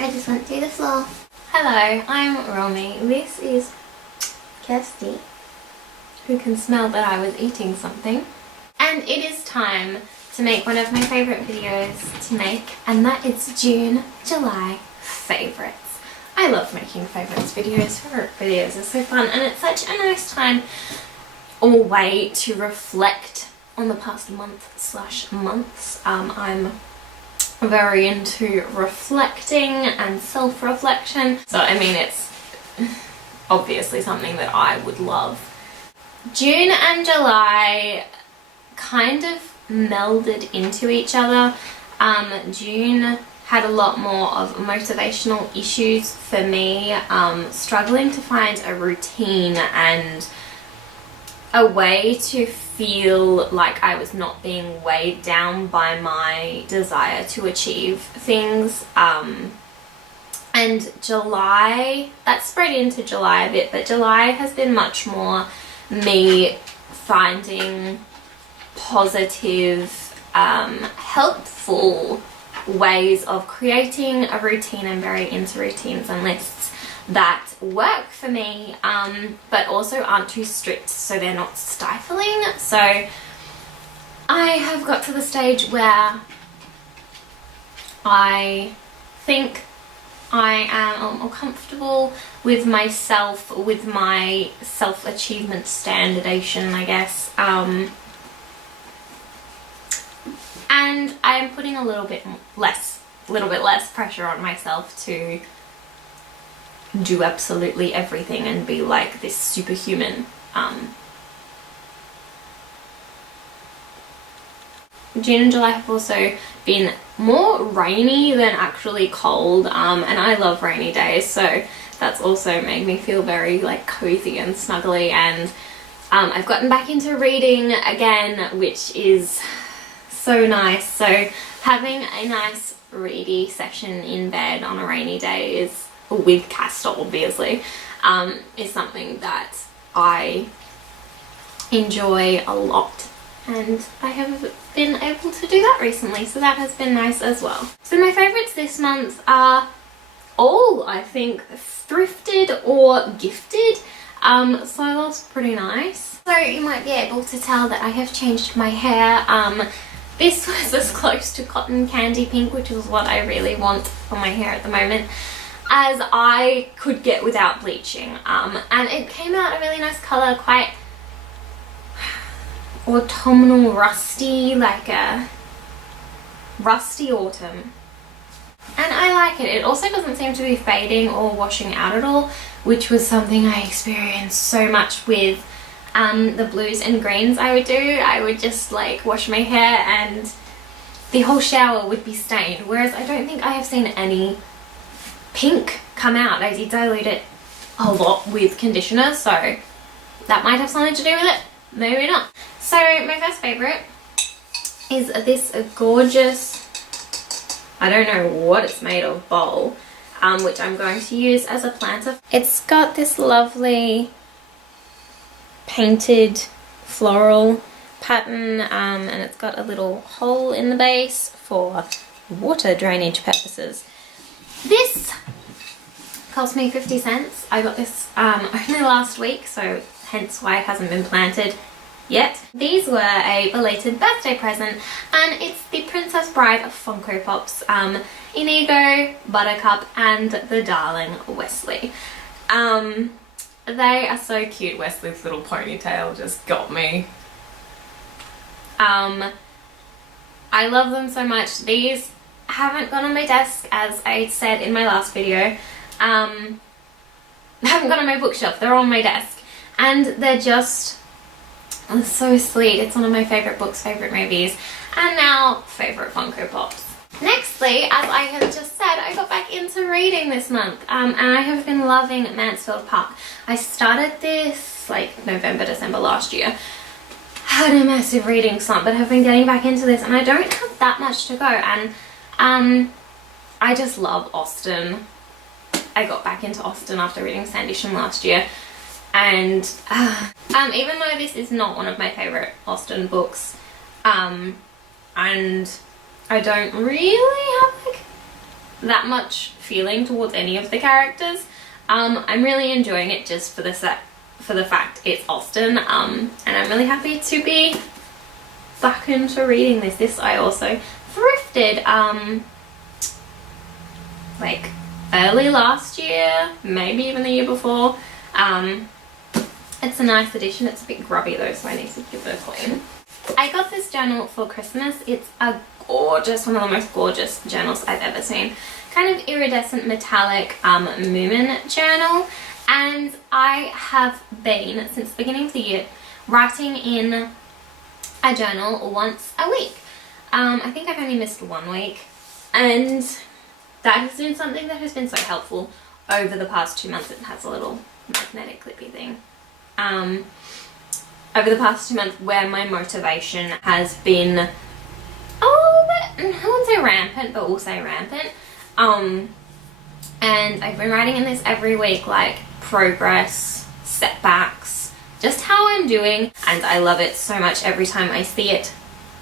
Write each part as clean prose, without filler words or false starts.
I just went through the floor. Hello, I'm Romi. This is Kasta, who can smell that I was eating something. And it is time to make one of my favourite videos to make, and that is June, July favourites. I love making favourites videos. Favourite videos are so fun, and it's such a nice time or way to reflect on the past months. I'm very into reflecting and self-reflection, so I mean it's obviously something that I would love. June and July kind of melded into each other. June had a lot more of motivational issues for me, struggling to find a routine and a way to feel like I was not being weighed down by my desire to achieve things. And July, that spread into July a bit, but July has been much more me finding positive, helpful ways of creating a routine. I'm very into routines and lists that work for me, but also aren't too strict, so they're not stifling. So I have got to the stage where I think I am more comfortable with myself, with my self-achievement standardization, I guess, and I'm putting a little bit less pressure on myself to do absolutely everything and be like this superhuman. June and July have also been more rainy than actually cold, and I love rainy days, so that's also made me feel very like cozy and snuggly. And I've gotten back into reading again, which is so nice. So having a nice ready session in bed on a rainy day is, with Kasta obviously, is something that I enjoy a lot, and I have been able to do that recently, so that has been nice as well. So my favourites this month are all, I think, thrifted or gifted, so that's pretty nice. So you might be able to tell that I have changed my hair. This was as close to cotton candy pink, which is what I really want for my hair at the moment, as I could get without bleaching, and it came out a really nice colour, quite autumnal, rusty, like a rusty autumn, and I like it. It also doesn't seem to be fading or washing out at all, which was something I experienced so much with the blues and greens I would do. I would just like wash my hair and the whole shower would be stained, whereas I don't think I have seen any pink come out. I did dilute it a lot with conditioner, so that might have something to do with it, maybe not. So my first favourite is this gorgeous, I don't know what it's made of, bowl, which I'm going to use as a planter. It's got this lovely painted floral pattern, and it's got a little hole in the base for water drainage purposes. This cost me 50 cents. I got this only last week, so hence why it hasn't been planted yet. These were a belated birthday present, and it's the Princess Bride of Funko Pops, Inigo, Buttercup, and the darling Wesley. They are so cute. Wesley's little ponytail just got me. I love them so much. These haven't gone on my desk, as I said in my last video. Haven't gone on my bookshelf, they're on my desk, and they're just so sweet. It's one of my favourite books, favourite movies, and now favourite Funko Pops. Nextly, as I have just said, I got back into reading this month, and I have been loving Mansfield Park. I started this like November, December last year. Had a massive reading slump, but have been getting back into this, and I don't have that much to go, and I just love Austen. I got back into Austen after reading Sanditon last year, and even though this is not one of my favourite Austen books, and I don't really have like that much feeling towards any of the characters. I'm really enjoying it just for the fact it's Austen, and I'm really happy to be back into reading this. This I also thrifted like early last year, maybe even the year before. It's a nice edition. It's a bit grubby though, so I need to give it a clean. I got this journal for Christmas. It's a gorgeous, one of the most gorgeous journals I've ever seen. Kind of iridescent metallic Moomin journal, and I have been, since the beginning of the year, writing in a journal once a week. I think I've only missed 1 week, and that has been something that has been so helpful over the past 2 months. It has a little magnetic clippy thing. Over the past 2 months, where my motivation has been, I wouldn't say rampant, but we'll say rampant. And I've been writing in this every week, like progress, setbacks, just how I'm doing, and I love it so much. Every time I see it,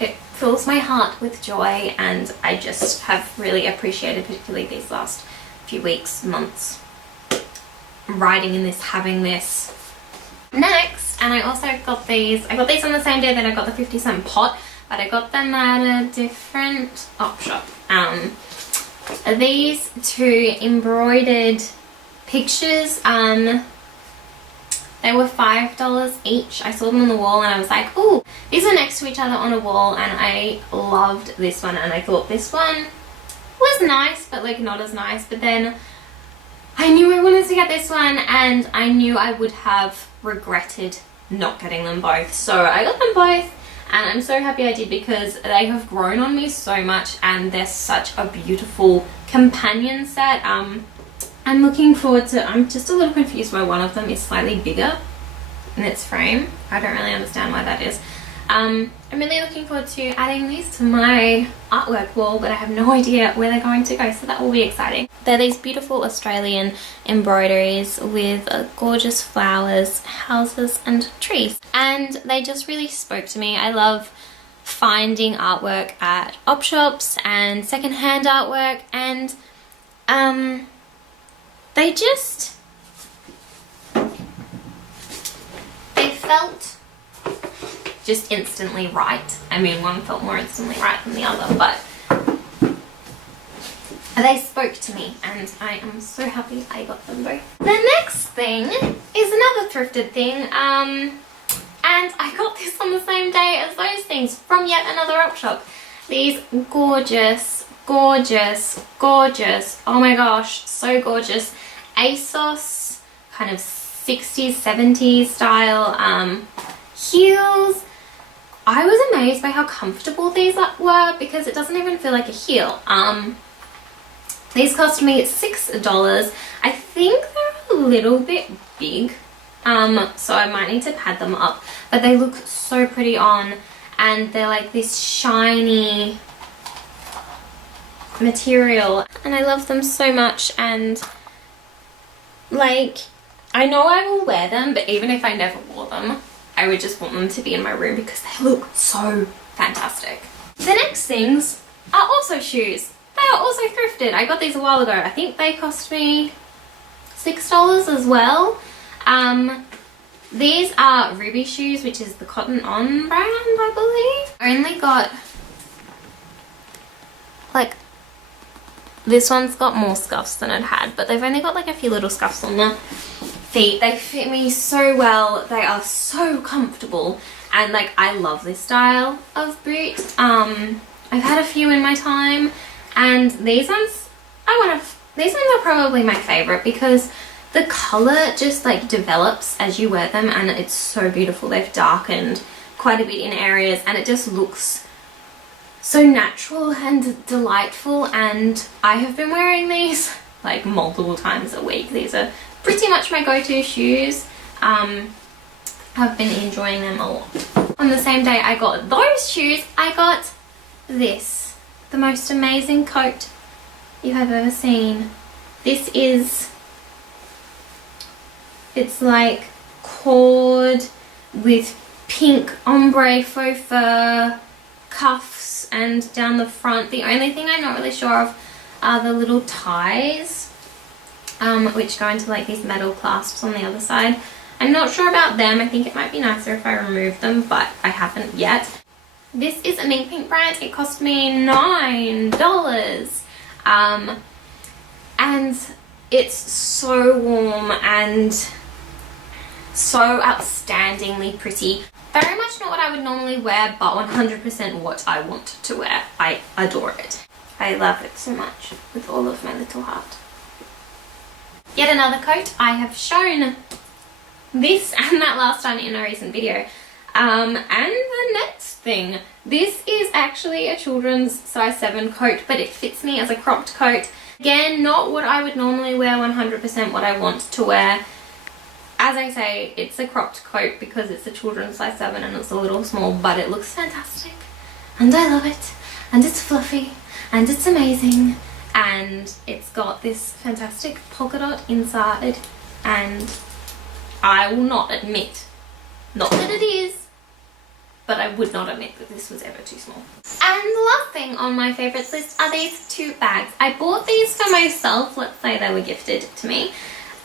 it fills my heart with joy, and I just have really appreciated, particularly these last few weeks, months, writing in this, having this. Next, and I also got these, I got these on the same day that I got the 50-cent pot, but I got them at a different op shop. These 2 embroidered pictures, they were $5 each. I saw them on the wall and I was like, ooh, these are next to each other on a wall, and I loved this one, and I thought this one was nice, but like not as nice. But then I knew I wanted to get this one, and I knew I would have regretted not getting them both. So I got them both, and I'm so happy I did, because they have grown on me so much, and they're such a beautiful companion set. I'm looking forward to, I'm just a little confused why one of them is slightly bigger in its frame. I don't really understand why that is. I'm really looking forward to adding these to my artwork wall, but I have no idea where they're going to go, so that will be exciting. They're these beautiful Australian embroideries with gorgeous flowers, houses and trees, and they just really spoke to me. I love finding artwork at op shops and secondhand artwork, and they felt just instantly right. I mean, one felt more instantly right than the other, but they spoke to me, and I am so happy I got them both. The next thing is another thrifted thing, and I got this on the same day as those things from yet another op shop. These gorgeous, gorgeous, gorgeous, oh my gosh, so gorgeous, ASOS kind of 60s, 70s style heels. I was amazed by how comfortable these were, because it doesn't even feel like a heel. These cost me $6. I think they're a little bit big, so I might need to pad them up, but they look so pretty on, and they're like this shiny material, and I love them so much. And like, I know I will wear them, but even if I never wore them, I would just want them to be in my room because they look so fantastic. The next things are also shoes. They are also thrifted. I got these a while ago. I think they cost me $6 as well. These are Ruby shoes, which is the Cotton On brand, I believe. I only got, like, this one's got more scuffs than it had, but they've only got like a few little scuffs on the feet. They fit me so well. They are so comfortable, and like, I love this style of boot. I've had a few in my time, and these ones are probably my favorite, because the color just like develops as you wear them, and it's so beautiful. They've darkened quite a bit in areas, and it just looks so natural and delightful, and I have been wearing these like multiple times a week. These are pretty much my go-to shoes. I've been enjoying them a lot. On the same day I got those shoes, I got this, the most amazing coat you have ever seen. This is, it's like cord with pink ombre faux fur cuffs and down the front. The only thing I'm not really sure of are the little ties, which go into like these metal clasps on the other side. I'm not sure about them. I think it might be nicer if I remove them, but I haven't yet. This is a Mink Pink brand. It cost me $9. And it's so warm and so outstandingly pretty. Very much not what I would normally wear, but 100% what I want to wear. I adore it. I love it so much with all of my little heart. Yet another coat. I have shown this and that last time in a recent video. And the next thing. This is actually a children's size 7 coat, but it fits me as a cropped coat. Again, not what I would normally wear, 100% what I want to wear. As I say, it's a cropped coat because it's a children's size 7 and it's a little small, but it looks fantastic. And I love it. And it's fluffy. And it's amazing. And it's got this fantastic polka dot inside. And I will not admit, not that it is, but I would not admit that this was ever too small. And the last thing on my favourites list are these 2 bags. I bought these for myself, let's say they were gifted to me,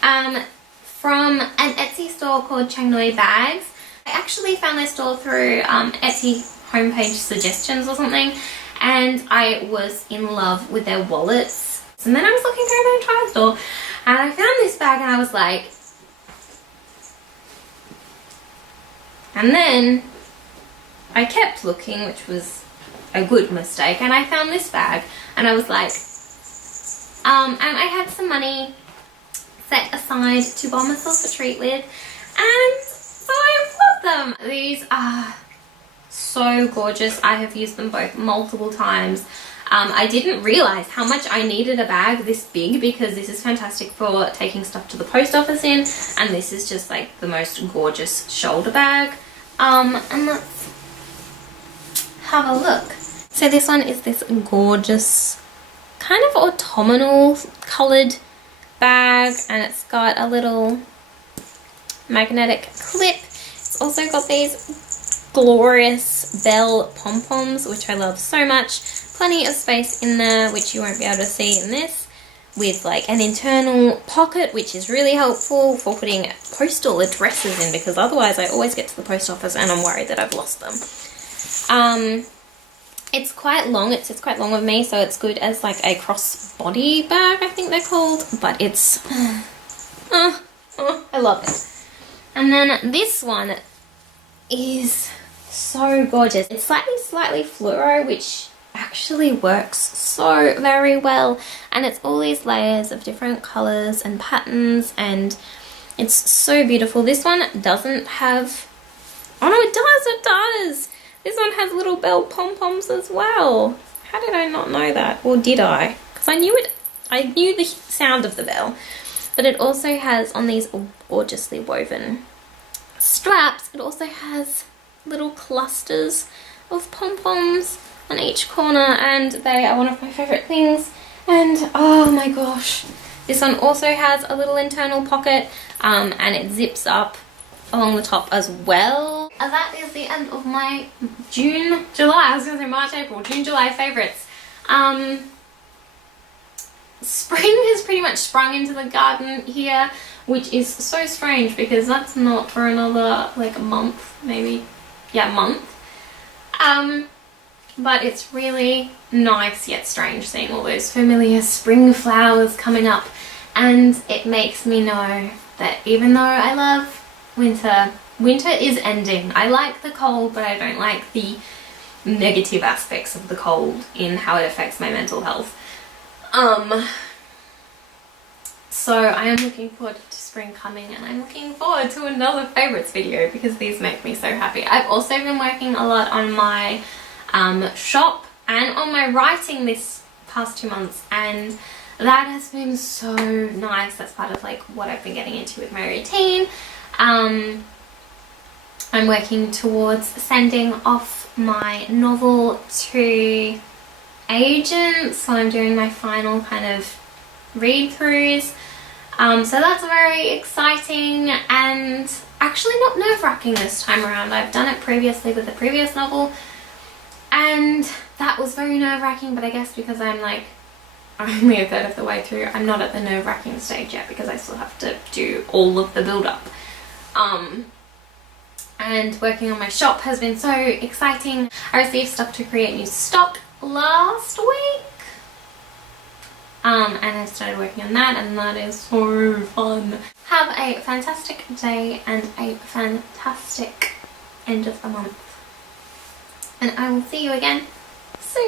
from an Etsy store called Changnoi Bags. I actually found their store through Etsy homepage suggestions or something, and I was in love with their wallets. And then I was looking through their entire store and I found this bag and I was like, and then I kept looking, which was a good mistake, and I found this bag and I was like, and I had some money set aside to buy myself a treat with, and so I bought them. These are so gorgeous. I have used them both multiple times. I didn't realize how much I needed a bag this big because this is fantastic for taking stuff to the post office in, and this is just like the most gorgeous shoulder bag. And let's have a look. So this one is this gorgeous kind of autumnal coloured bag, and it's got a little magnetic clip. It's also got these glorious bell pom-poms, which I love so much. Plenty of space in there, which you won't be able to see in this, with like an internal pocket, which is really helpful for putting postal addresses in, because otherwise I always get to the post office and I'm worried that I've lost them. It's quite long. It sits quite long with me, so it's good as like a crossbody bag, I think they're called, but it's I love it. And then this one is so gorgeous. It's slightly fluoro, which actually works so very well, and it's all these layers of different colors and patterns, and it's so beautiful. This one doesn't have, oh no, it does. This one has little bell pom-poms as well. How did I not know that? Or did I? Because I knew the sound of the bell. But it also has, on these gorgeously woven straps, it also has little clusters of pom-poms on each corner, and they are one of my favourite things. And oh my gosh, this one also has a little internal pocket, and it zips up along the top as well. And that is the end of my June, July, I was going to say March, April, June, July favourites. Spring has pretty much sprung into the garden here, which is so strange because that's not for another like a month, maybe, yeah, month. But it's really nice yet strange seeing all those familiar spring flowers coming up, and it makes me know that even though I love winter, winter is ending. I like the cold, but I don't like the negative aspects of the cold in how it affects my mental health. So I am looking forward to spring coming, and I'm looking forward to another favourites video because these make me so happy. I've also been working a lot on my shop and on my writing this past 2 months, and that has been so nice. That's part of like what I've been getting into with my routine. I'm working towards sending off my novel to agents, so I'm doing my final kind of read-throughs. So that's very exciting and actually not nerve-wracking this time around. I've done it previously with a previous novel, and that was very nerve-wracking, but I guess because I'm like I'm only a third of the way through. I'm not at the nerve-wracking stage yet because I still have to do all of the build-up. And working on my shop has been so exciting. I received stuff to create new stock last week. And I've started working on that, and that is so fun. Have a fantastic day and a fantastic end of the month. And I will see you again soon.